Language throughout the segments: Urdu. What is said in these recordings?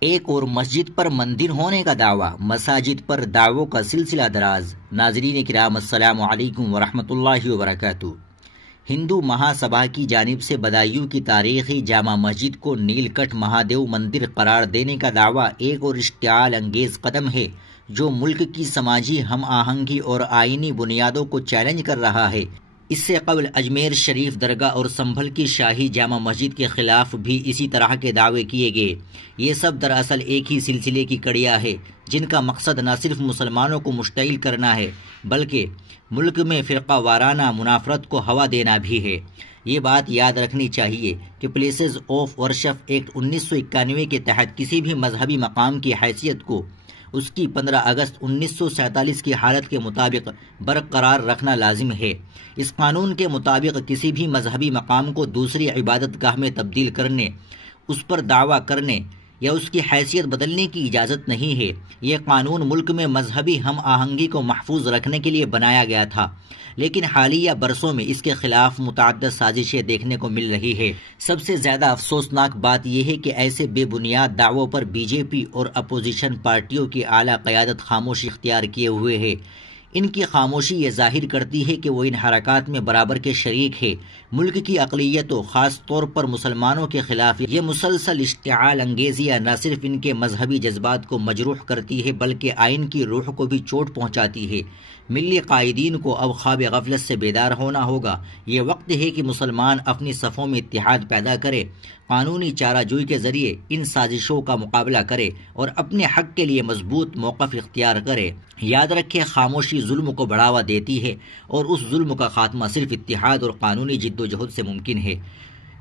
ایک اور مسجد پر مندر ہونے کا دعویٰ، مساجد پر دعووں کا سلسلہ دراز۔ ناظرین کرام السلام علیکم ورحمۃ اللہ وبرکاتہ۔ ہندو مہا سبھا کی جانب سے بدایوں کی تاریخی جامع مسجد کو نیل کنٹھ مہادیو مندر قرار دینے کا دعویٰ ایک اور اشتعال انگیز قدم ہے جو ملک کی سماجی ہم آہنگی اور آئینی بنیادوں کو چیلنج کر رہا ہے۔ اس سے قبل اجمیر شریف درگاہ اور سنبھل کی شاہی جامع مسجد کے خلاف بھی اسی طرح کے دعوے کیے گئے۔ یہ سب دراصل ایک ہی سلسلے کی کڑیاں ہیں جن کا مقصد نہ صرف مسلمانوں کو مشتعل کرنا ہے بلکہ ملک میں فرقہ وارانہ منافرت کو ہوا دینا بھی ہے۔ یہ بات یاد رکھنی چاہیے کہ پلیسز آف ورشپ ایکٹ 1991 کے تحت کسی بھی مذہبی مقام کی حیثیت کو اس کی 15 اگست 1947 کی حالت کے مطابق برقرار رکھنا لازم ہے۔ اس قانون کے مطابق کسی بھی مذہبی مقام کو دوسری عبادت گاہ میں تبدیل کرنے، اس پر دعویٰ کرنے یا اس کی حیثیت بدلنے کی اجازت نہیں ہے۔ یہ قانون ملک میں مذہبی ہم آہنگی کو محفوظ رکھنے کے لیے بنایا گیا تھا، لیکن حالیہ برسوں میں اس کے خلاف متعدد سازشیں دیکھنے کو مل رہی ہے۔ سب سے زیادہ افسوسناک بات یہ ہے کہ ایسے بے بنیاد دعووں پر بی جے پی اور اپوزیشن پارٹیوں کی اعلیٰ قیادت خاموشی اختیار کیے ہوئے ہے۔ ان کی خاموشی یہ ظاہر کرتی ہے کہ وہ ان حرکات میں برابر کے شریک ہے۔ ملک کی اقلیتوں، خاص طور پر مسلمانوں کے خلاف یہ مسلسل اشتعال انگیزیاں نہ صرف ان کے مذہبی جذبات کو مجروح کرتی ہے بلکہ آئین کی روح کو بھی چوٹ پہنچاتی ہے۔ ملی قائدین کو اب خواب غفلت سے بیدار ہونا ہوگا۔ یہ وقت ہے کہ مسلمان اپنی صفوں میں اتحاد پیدا کرے، قانونی چارہ جوئی کے ذریعے ان سازشوں کا مقابلہ کرے اور اپنے حق کے لیے مضبوط موقف اختیار کرے۔ یاد رکھیں، خاموشی ظلم کو بڑھاوا دیتی ہے اور اس ظلم کا خاتمہ صرف اتحاد اور قانونی جدوجہد سے ممکن ہے۔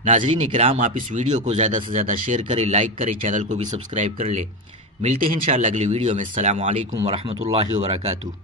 ناظرین کرام، آپ اس ویڈیو کو زیادہ سے زیادہ شیئر کریں، لائک کریں، چینل کو بھی سبسکرائب کر لیں۔ ملتے ہیں انشاءاللہ اگلی ویڈیو میں۔ السلام علیکم ورحمۃ اللہ وبرکاتہ۔